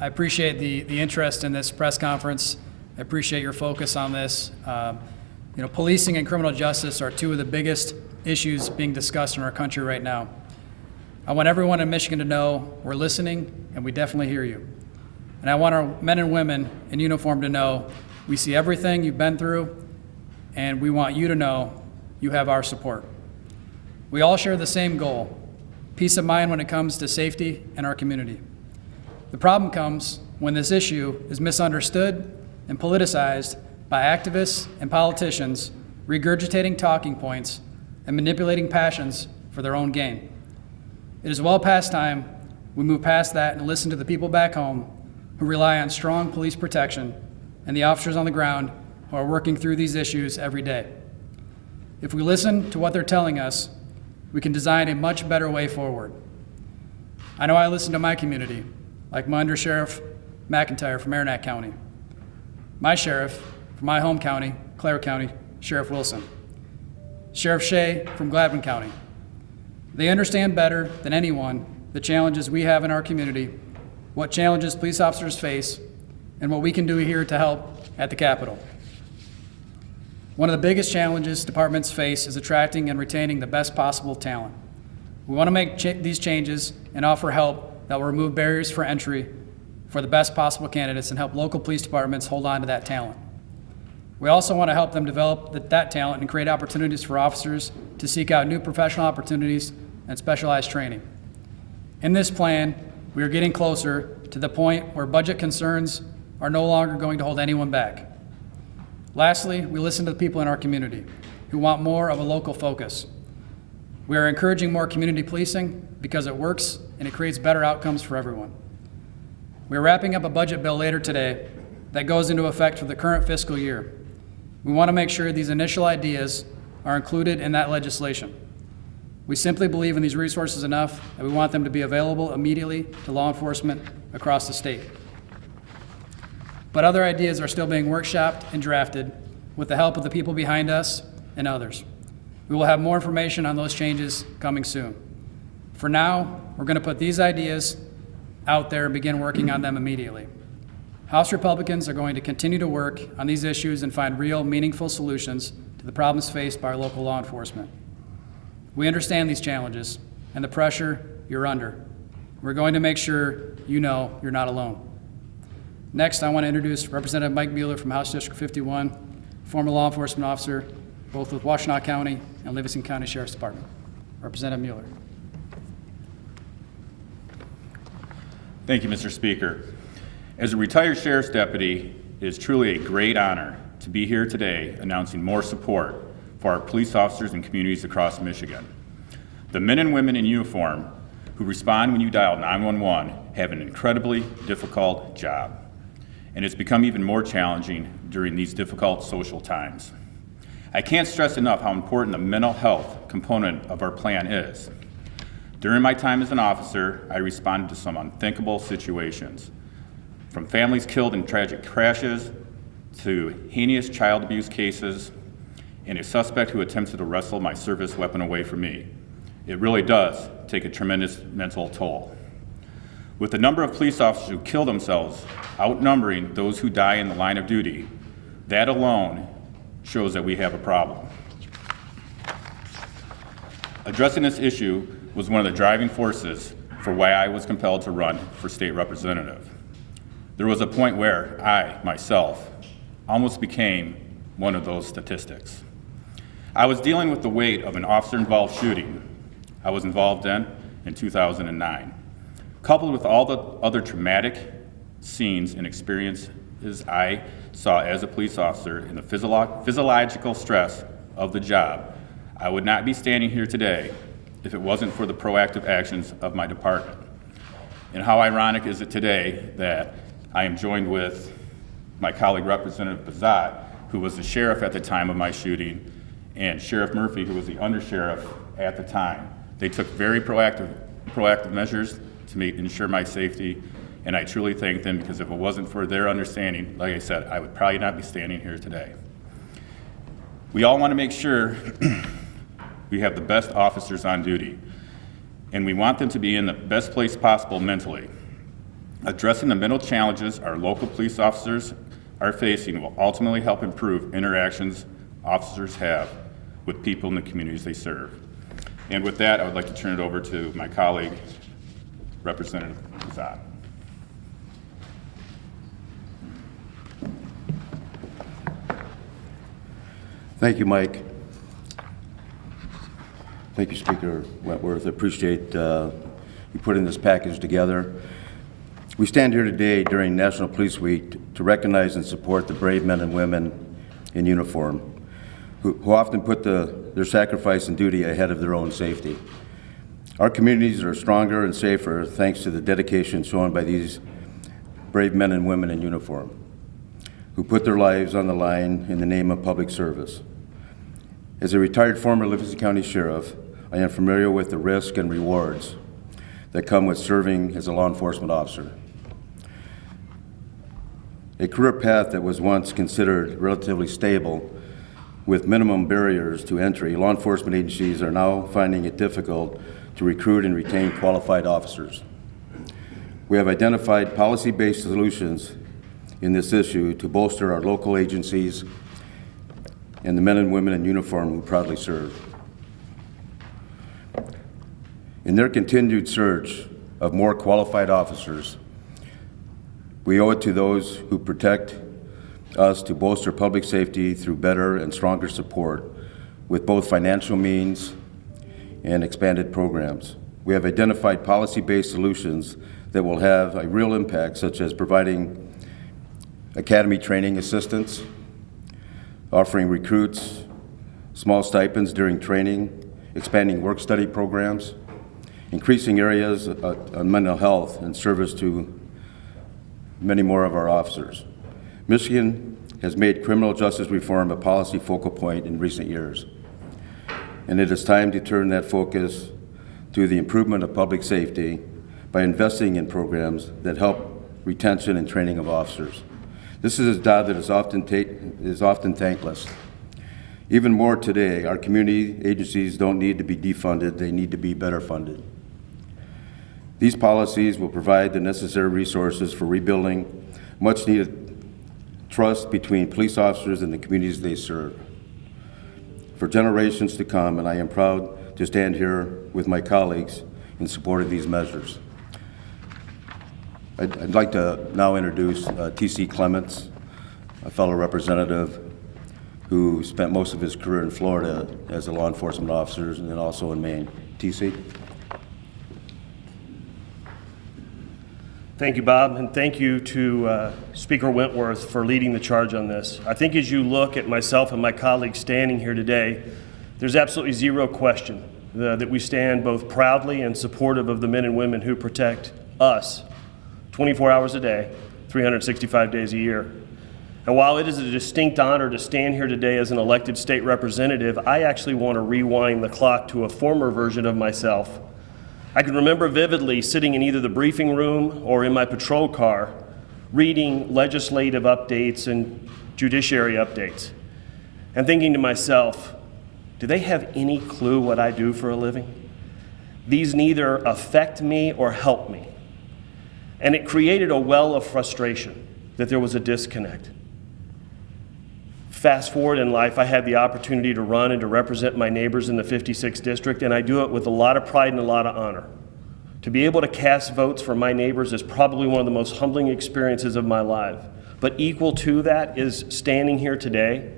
I appreciate the interest in this press conference. I appreciate your focus on this. Policing and criminal justice are two of the biggest issues being discussed in our country right now. I want everyone in Michigan to know we're listening and we definitely hear you. And I want our men and women in uniform to know we see everything you've been through, and we want you to know you have our support. We all share the same goal: peace of mind when it comes to safety in our community. The problem comes when this issue is misunderstood and politicized by activists and politicians regurgitating talking points and manipulating passions for their own gain. It is well past time we move past that and listen to the people back home who rely on strong police protection and the officers on the ground who are working through these issues every day. If we listen to what they're telling us, we can design a much better way forward. I know I listen to my community, like my Undersheriff McIntyre from Aranac County, my sheriff from my home county, Clare County, Sheriff Wilson, Sheriff Shea from Gladwin County. They understand better than anyone the challenges we have in our community, what challenges police officers face, and what we can do here to help at the Capitol. One of the biggest challenges departments face is attracting and retaining the best possible talent. We want to make these changes and offer help that will remove barriers for entry for the best possible candidates and help local police departments hold on to that talent. We also want to help them develop that talent and create opportunities for officers to seek out new professional opportunities and specialized training. In this plan, we are getting closer to the point where budget concerns are no longer going to hold anyone back. Lastly, we listen to the people in our community who want more of a local focus. We are encouraging more community policing because it works and it creates better outcomes for everyone. We are wrapping up a budget bill later today that goes into effect for the current fiscal year. We want to make sure these initial ideas are included in that legislation. We simply believe in these resources enough that we want them to be available immediately to law enforcement across the state. But other ideas are still being workshopped and drafted with the help of the people behind us and others. We will have more information on those changes coming soon. For now, we're going to put these ideas out there and begin working on them immediately. House Republicans are going to continue to work on these issues and find real, meaningful solutions to the problems faced by our local law enforcement. We understand these challenges and the pressure you're under. We're going to make sure you know you're not alone. Next, I want to introduce Representative Mike Mueller from House District 51, former law enforcement officer, both with Washtenaw County and Livingston County Sheriff's Department. Representative Mueller. Thank you, Mr. Speaker. As a retired sheriff's deputy, it is truly a great honor to be here today announcing more support for our police officers and communities across Michigan. The men and women in uniform who respond when you dial 911 have an incredibly difficult job, and it's become even more challenging during these difficult social times. I can't stress enough how important the mental health component of our plan is. During my time as an officer, I responded to some unthinkable situations, from families killed in tragic crashes to heinous child abuse cases and a suspect who attempted to wrestle my service weapon away from me. It really does take a tremendous mental toll. With the number of police officers who kill themselves outnumbering those who die in the line of duty, that alone shows that we have a problem. Addressing this issue was one of the driving forces for why I was compelled to run for state representative. There was a point where I, myself, almost became one of those statistics. I was dealing with the weight of an officer-involved shooting I was involved in 2009, coupled with all the other traumatic scenes and experiences I saw as a police officer and the physiological stress of the job. I would not be standing here today if it wasn't for the proactive actions of my department. And how ironic is it today that I am joined with my colleague Representative Bazat, who was the sheriff at the time of my shooting, and Sheriff Murphy, who was the undersheriff at the time. They took very proactive measures to ensure my safety, and I truly thank them, because if it wasn't for their understanding, like I said, I would probably not be standing here today. We all want to make sure we have the best officers on duty, and we want them to be in the best place possible mentally. Addressing the mental challenges our local police officers are facing will ultimately help improve interactions officers have with people in the communities they serve. And with that, I would like to turn it over to my colleague, Representative Zad. Thank you, Mike. Thank you, Speaker Wentworth. I appreciate you putting this package together. We stand here today during National Police Week to recognize and support the brave men and women in uniform who often put their sacrifice and duty ahead of their own safety. Our communities are stronger and safer thanks to the dedication shown by these brave men and women in uniform who put their lives on the line in the name of public service. As a retired former Livingston County Sheriff, I am familiar with the risks and rewards that come with serving as a law enforcement officer. A career path that was once considered relatively stable with minimum barriers to entry, law enforcement agencies are now finding it difficult to recruit and retain qualified officers. We have identified policy-based solutions in this issue to bolster our local agencies and the men and women in uniform who proudly serve. In their continued search of more qualified officers, we owe it to those who protect us to bolster public safety through better and stronger support with both financial means and expanded programs. We have identified policy-based solutions that will have a real impact, such as providing academy training assistance, offering recruits small stipends during training, expanding work-study programs, increasing areas on mental health and service to many more of our officers. Michigan has made criminal justice reform a policy focal point in recent years, and it is time to turn that focus to the improvement of public safety by investing in programs that help retention and training of officers. This is a job that is often thankless. Even more today, our community agencies don't need to be defunded, they need to be better funded. These policies will provide the necessary resources for rebuilding much needed trust between police officers and the communities they serve for generations to come, and I am proud to stand here with my colleagues in support of these measures. I'd like to now introduce T.C. Clements, a fellow representative who spent most of his career in Florida as a law enforcement officer and then also in Maine. T.C.? Thank you, Bob, and thank you to Speaker Wentworth for leading the charge on this. I think as you look at myself and my colleagues standing here today, there's absolutely zero question that we stand both proudly and supportive of the men and women who protect us 24 hours a day, 365 days a year. And while it is a distinct honor to stand here today as an elected state representative, I actually want to rewind the clock to a former version of myself. I can remember vividly sitting in either the briefing room or in my patrol car, reading legislative updates and judiciary updates, and thinking to myself, do they have any clue what I do for a living? These neither affect me or help me. And it created a well of frustration that there was a disconnect. Fast forward in life, I had the opportunity to run and to represent my neighbors in the 56th district, and I do it with a lot of pride and a lot of honor. To be able to cast votes for my neighbors is probably one of the most humbling experiences of my life. But equal to that is standing here today,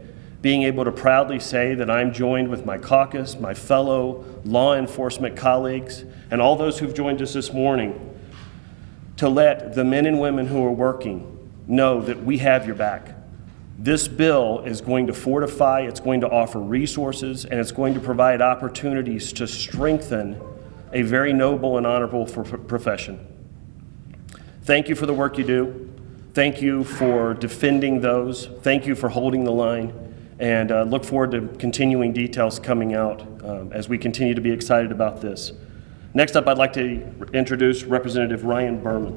being able to proudly say that I'm joined with my caucus, my fellow law enforcement colleagues, and all those who've joined us this morning to let the men and women who are working know that we have your back. This bill is going to fortify, it's going to offer resources, and it's going to provide opportunities to strengthen a very noble and honorable profession. Thank you for the work you do. Thank you for defending those. Thank you for holding the line. And look forward to continuing details coming out as we continue to be excited about this. Next up, I'd like to introduce Representative Ryan Berman.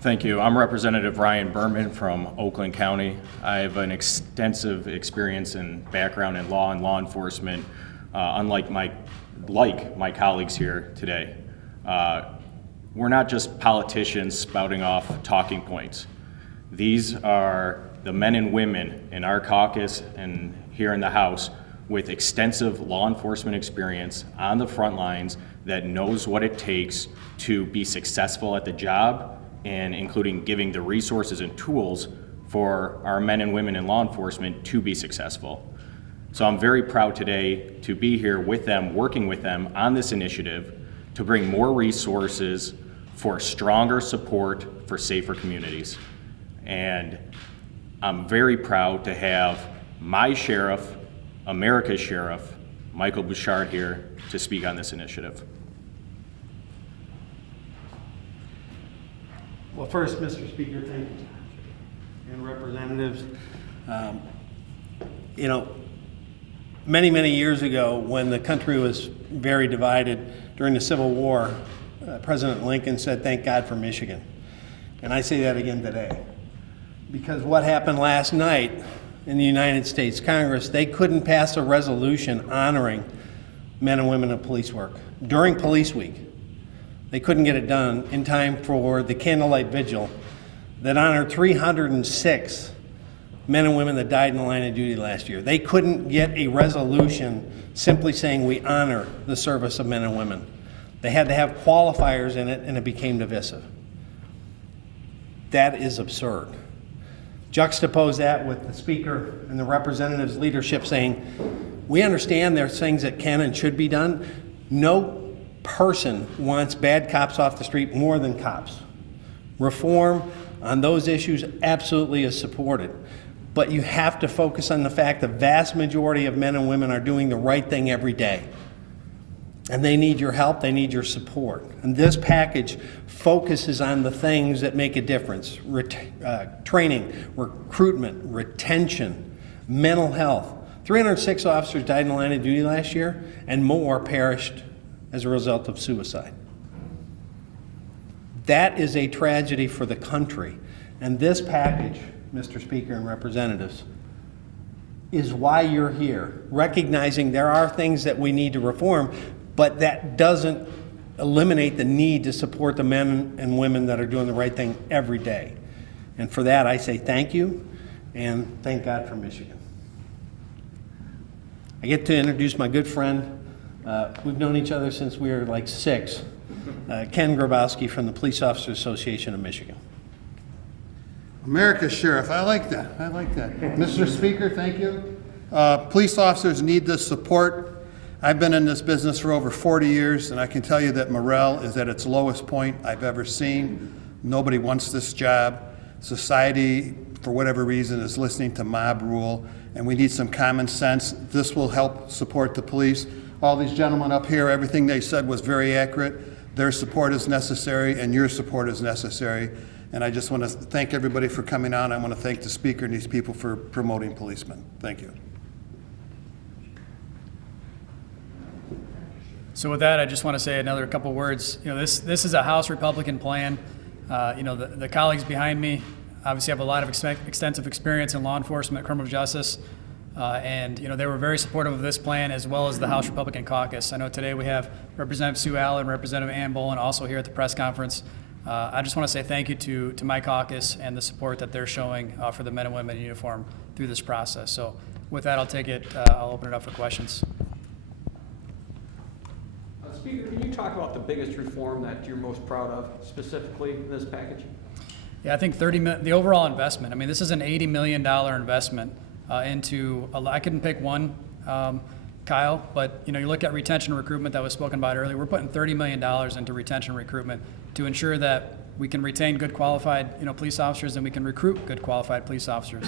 Thank you. I'm Representative Ryan Berman from Oakland County. I have an extensive experience and background in law and law enforcement, unlike my colleagues here today. we're not just politicians spouting off talking points. These are the men and women in our caucus and here in the House with extensive law enforcement experience on the front lines that knows what it takes to be successful at the job, and including giving the resources and tools for our men and women in law enforcement to be successful. So I'm very proud today to be here with them, working with them on this initiative to bring more resources for stronger support for safer communities. And I'm very proud to have my sheriff, America's sheriff, Michael Bouchard, here to speak on this initiative. Well, first, Mr. Speaker, thank you, and representatives. You know, many, many years ago, when the country was very divided during the Civil War, President Lincoln said, "Thank God for Michigan." And I say that again today. Because what happened last night in the United States Congress, they couldn't pass a resolution honoring men and women in police work during Police Week. They couldn't get it done in time for the candlelight vigil that honored 306 men and women that died in the line of duty last year. They couldn't get a resolution simply saying we honor the service of men and women. They had to have qualifiers in it, and it became divisive. That is absurd. Juxtapose that with the Speaker and the representatives' leadership saying, we understand there's things that can and should be done. No person wants bad cops off the street more than cops. Reform on those issues absolutely is supported. But you have to focus on the fact the vast majority of men and women are doing the right thing every day. And they need your help, they need your support. And this package focuses on the things that make a difference. Training, recruitment, retention, mental health. 306 officers died in the line of duty last year, and more perished as a result of suicide. That is a tragedy for the country. And this package, Mr. Speaker and representatives, is why you're here, recognizing there are things that we need to reform, but that doesn't eliminate the need to support the men and women that are doing the right thing every day. And for that, I say thank you, and thank God for Michigan. I get to introduce my good friend. We've known each other since we were like 6, Ken Grabowski from the Police Officers Association of Michigan. America's Sheriff, I like that, I like that. Mr. Speaker, thank you. Police officers need this support. I've been in this business for over 40 years, and I can tell you that morale is at its lowest point I've ever seen. Nobody wants this job. Society, for whatever reason, is listening to mob rule, and we need some common sense. This will help support the police. All these gentlemen up here, everything they said was very accurate. Their support is necessary, and your support is necessary. And I just want to thank everybody for coming on. I want to thank the Speaker and these people for promoting policemen. Thank you. So with that, I just want to say another couple words. You know, this is a House Republican plan. You know, the colleagues behind me obviously have a lot of extensive experience in law enforcement, criminal justice, and you know, they were very supportive of this plan as well as the House Republican caucus. I know today we have Representative Sue Allen, Representative Ann Bolin also here at the press conference. I just want to say thank you to my caucus and the support that they're showing for the men and women in uniform through this process. So with that, I'll open it up for questions. Speaker, can you talk about the biggest reform that you're most proud of, specifically in this package? Yeah, I think the overall investment. I mean, this is an $80 million investment into. I couldn't pick one, Kyle, but you know, you look at retention and recruitment that was spoken about earlier. We're putting $30 million into retention and recruitment to ensure that we can retain good qualified, you know, police officers, and we can recruit good qualified police officers.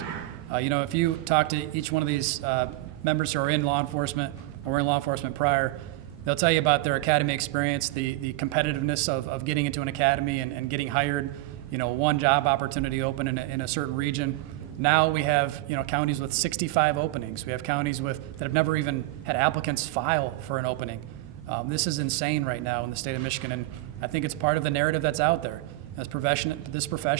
You know, if you talk to each one of these members who are in law enforcement or were in law enforcement prior, they'll tell you about their academy experience, the competitiveness of getting into an academy and getting hired. You know, one job opportunity open in a certain region. Now we have, you know, counties with 65 openings. We have counties that have never even had applicants file for an opening. This is insane right now in the state of Michigan, and I think it's part of the narrative that's out there. This profession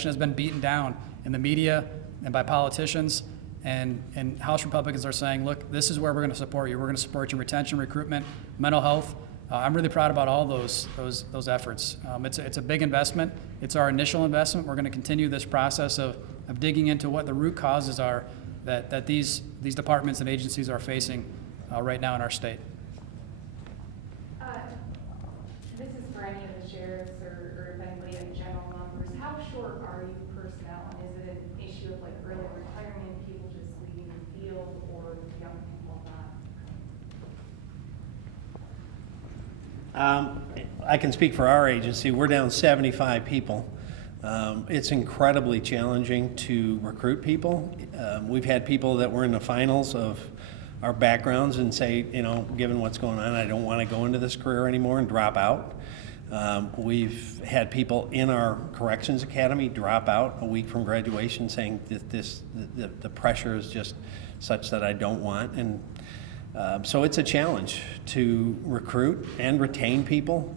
has been beaten down in the media and by politicians. And House Republicans are saying, look, this is where we're going to support you. We're going to support you in retention, recruitment, mental health. I'm really proud about all those efforts. It's a big investment. It's our initial investment. We're going to continue this process of digging into what the root causes are that these departments and agencies are facing right now in our state. This is for any of the sheriffs or if anybody in general numbers. How short are you personnel? And is it an issue of like early retirement, people just leaving the field, or young people not? I can speak for our agency. We're down 75 people. It's incredibly challenging to recruit people. We've had people that were in the finals of our backgrounds and say, you know, given what's going on, I don't want to go into this career anymore, and drop out. We've had people in our corrections academy drop out a week from graduation saying that the pressure is just such that I don't want. And so it's a challenge to recruit and retain people.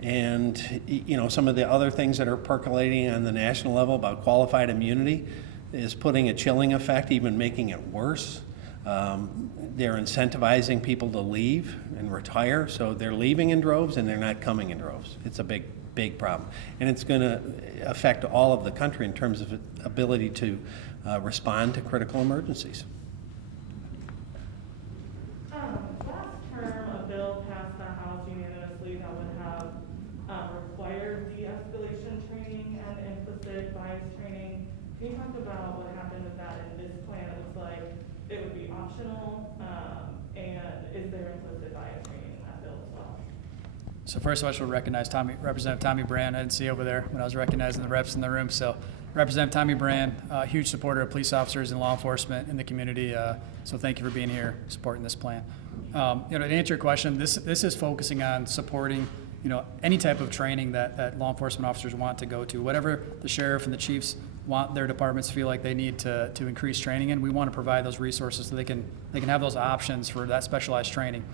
And you know, some of the other things that are percolating on the national level about qualified immunity is putting a chilling effect, even making it worse. They're incentivizing people to leave and retire, so they're leaving in droves and they're not coming in droves. It's a big problem. And it's going to affect all of the country in terms of ability to respond to critical emergencies. Last term, a bill passed the House unanimously that would have required de-escalation training and implicit bias training. Can you talk about what happened with that in this plan? It looks like it would be optional, and is there implicit bias training in that bill as well? So first of all, I should recognize Representative Tommy Brand. I didn't see you over there when I was recognizing the reps in the room. So Representative Tommy Brand, a huge supporter of police officers and law enforcement in the community. So thank you for being here, supporting this plan. You know, to answer your question, this is focusing on supporting, you know, any type of training that law enforcement officers want to go to, whatever the sheriff and the chiefs want their departments feel like they need to increase training in. We want to provide those resources so they can have those options for that specialized training.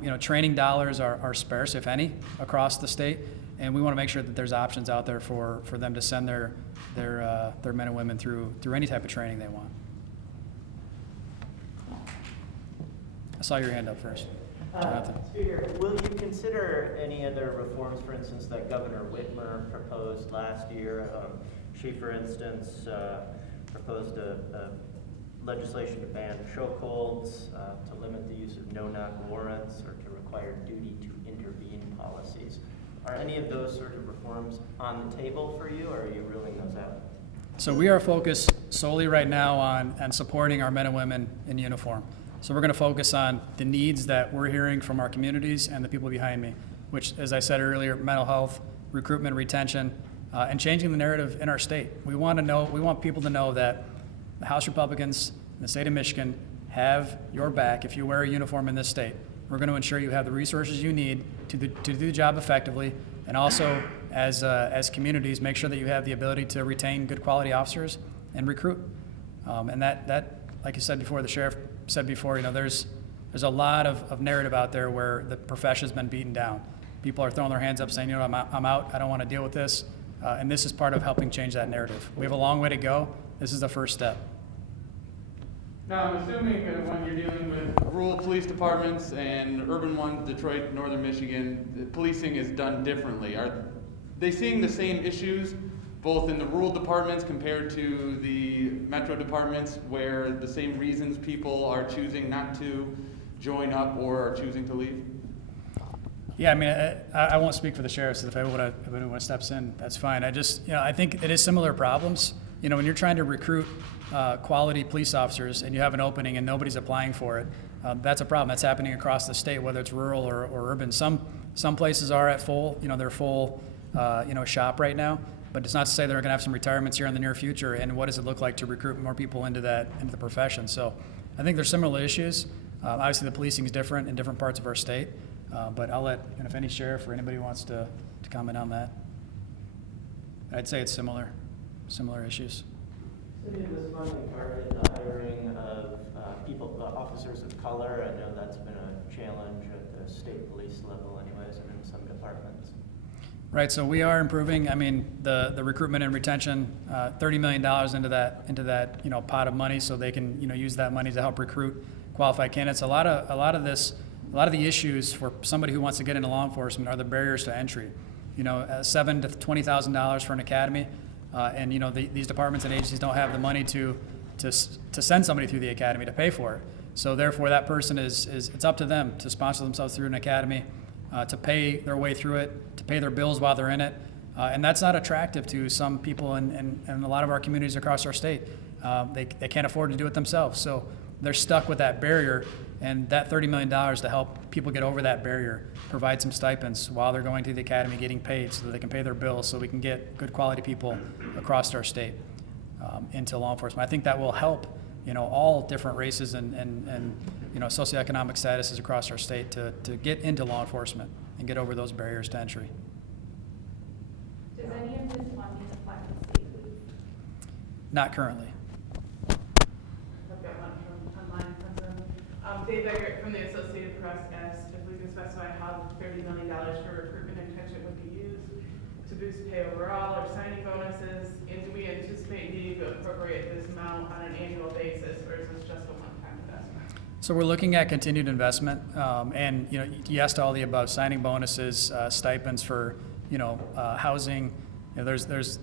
You know, training dollars are sparse, if any, across the state, and we want to make sure that there's options out there for them to send their men and women through any type of training they want. I saw your hand up first, Jonathan. Speaker, will you consider any other reforms, for instance, that Governor Whitmer proposed last year? She, for instance, proposed a legislation to ban chokeholds, to limit the use of no-knock warrants, or to require duty to intervene policies. Are any of those sort of reforms on the table for you, or are you ruling those out? So we are focused solely right now on supporting our men and women in uniform. So we're going to focus on the needs that we're hearing from our communities and the people behind me, which, as I said earlier, mental health, recruitment, retention, and changing the narrative in our state. We want people to know that the House Republicans in the state of Michigan have your back if you wear a uniform in this state. We're going to ensure you have the resources you need to do the job effectively, and also as communities, make sure that you have the ability to retain good quality officers and recruit. And that, like you said before, the sheriff said before, you know, there's a lot of narrative out there where the profession's been beaten down. People are throwing their hands up saying, you know, I'm out, I don't want to deal with this. And this is part of helping change that narrative. We have a long way to go. This is the first step. Now, I'm assuming that when you're dealing with rural police departments and urban ones, Detroit, northern Michigan, the policing is done differently. Are they seeing the same issues both in the rural departments compared to the metro departments, where the same reasons people are choosing not to join up or are choosing to leave? Yeah, I mean, I won't speak for the sheriffs. If anyone steps in, that's fine. I think it is similar problems. You know, when you're trying to recruit quality police officers and you have an opening and nobody's applying for it, that's a problem. That's happening across the state, whether it's rural or urban. Some places are at full, they're full, shop right now. But it's not to say they're going to have some retirements here in the near future. And what does it look like to recruit more people into the profession? So I think there's similar issues. Obviously, the policing is different in different parts of our state. But I'll let, if any sheriff or anybody wants to comment on that. I'd say it's similar issues. City was funding targeted the hiring of officers of color. I know that's been a challenge at the state police level anyways, and in some departments. Right, so we are improving. I mean, the recruitment and retention, $30 million into that pot of money, so they can use that money to help recruit qualified candidates. A lot of this a lot of the issues for somebody who wants to get into law enforcement are the barriers to entry. You know, $7,000 to $20,000 for an academy, and you know these departments and agencies don't have the money to send somebody through the academy to pay for it. So therefore, that person is it's up to them to sponsor themselves through an academy, to pay their way through it, to pay their bills while they're in it, and that's not attractive to some people in a lot of our communities across our state. They can't afford to do it themselves, so they're stuck with that barrier. And that $30 million to help people get over that barrier, provide some stipends while they're going to the academy, getting paid so that they can pay their bills, so we can get good quality people across our state into law enforcement. I think that will help, you know, all different races and you know, socioeconomic statuses across our state to get into law enforcement and get over those barriers to entry. Does any of this funding apply to the state police? Not currently. I've got one from online from Dave Eggert from the Associated Press asked if we could specify how $30 million for recruitment and retention would be used to boost pay overall or signing bonuses, and do we anticipate needing to appropriate this amount on an annual basis, or is this just a one-time investment? So we're looking at continued investment, and you know, yes to all the above: signing bonuses, stipends for housing. You know,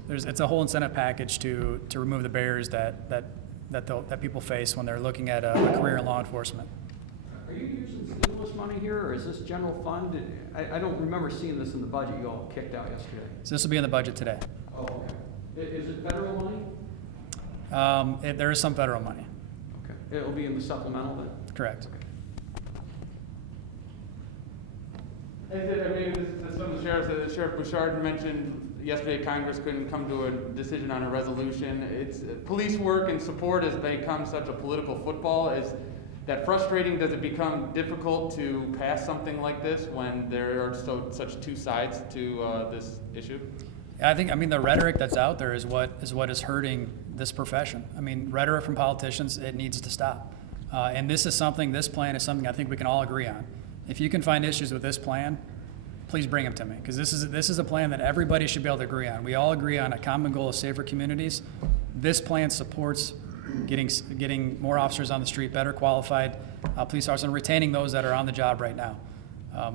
it's a whole incentive package to remove the barriers that people face when they're looking at a career in law enforcement. Are you using stimulus money here, or is this general fund? I don't remember seeing this in the budget you all kicked out yesterday. So this will be in the budget today. Oh, okay. Is it federal money? There is some federal money. Okay. It'll be in the supplemental then? Correct. I mean, this is from the sheriff. Sheriff Bouchard mentioned yesterday Congress couldn't come to a decision on a resolution. It's police work and support has become such a political football. Is that frustrating? Does it become difficult to pass something like this when there are such two sides to this issue? I mean the rhetoric that's out there is what is hurting this profession. I mean, rhetoric from politicians, it needs to stop. And this plan is something I think we can all agree on. If you can find issues with this plan, please bring them to me, because this is a plan that everybody should be able to agree on. We all agree on a common goal of safer communities. This plan supports getting more officers on the street, better qualified police officers, and retaining those that are on the job right now.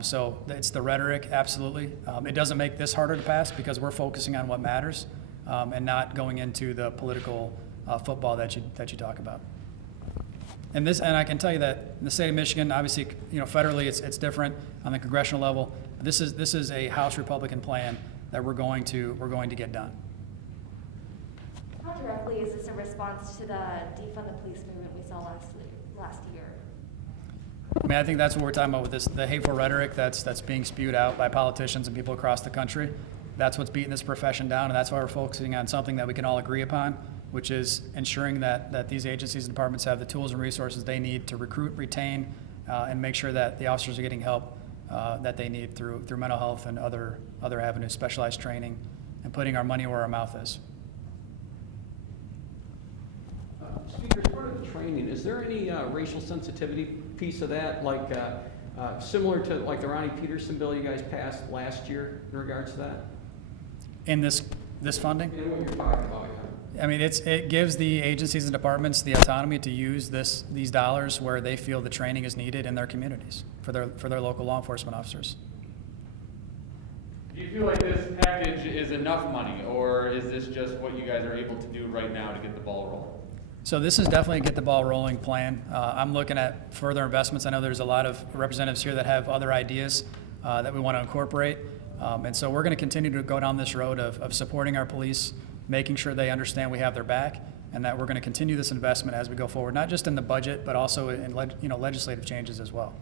So it's the rhetoric, absolutely. It doesn't make this harder to pass because we're focusing on what matters and not going into the political football that you talk about. And I can tell you that in the state of Michigan, obviously, federally it's different on the congressional level. This is a House Republican plan that we're going to get done. How directly is this a response to the defund the police movement we saw last year? I mean, I think that's what we're talking about with the hateful rhetoric that's being spewed out by politicians and people across the country. That's what's beating this profession down, and that's why we're focusing on something that we can all agree upon, which is ensuring that these agencies and departments have the tools and resources they need to recruit, retain, and make sure that the officers are getting help that they need through mental health and other avenues, specialized training, and putting our money where our mouth is. Speaker, as part of the training, is there any racial sensitivity piece of that, like similar to like the Ronnie Peterson bill you guys passed last year in regards to that? In this funding? In what you're talking about, yeah. I mean, it gives the agencies and departments the autonomy to use these dollars where they feel the training is needed in their communities for their local law enforcement officers. Do you feel like this package is enough money, or is this just what you guys are able to do right now to get the ball rolling? So this is definitely a get the ball rolling plan. I'm looking at further investments. I know there's a lot of representatives here that have other ideas that we want to incorporate. And so we're going to continue to go down this road of supporting our police, making sure they understand we have their back, and that we're going to continue this investment as we go forward, not just in the budget, but also in legislative changes as well.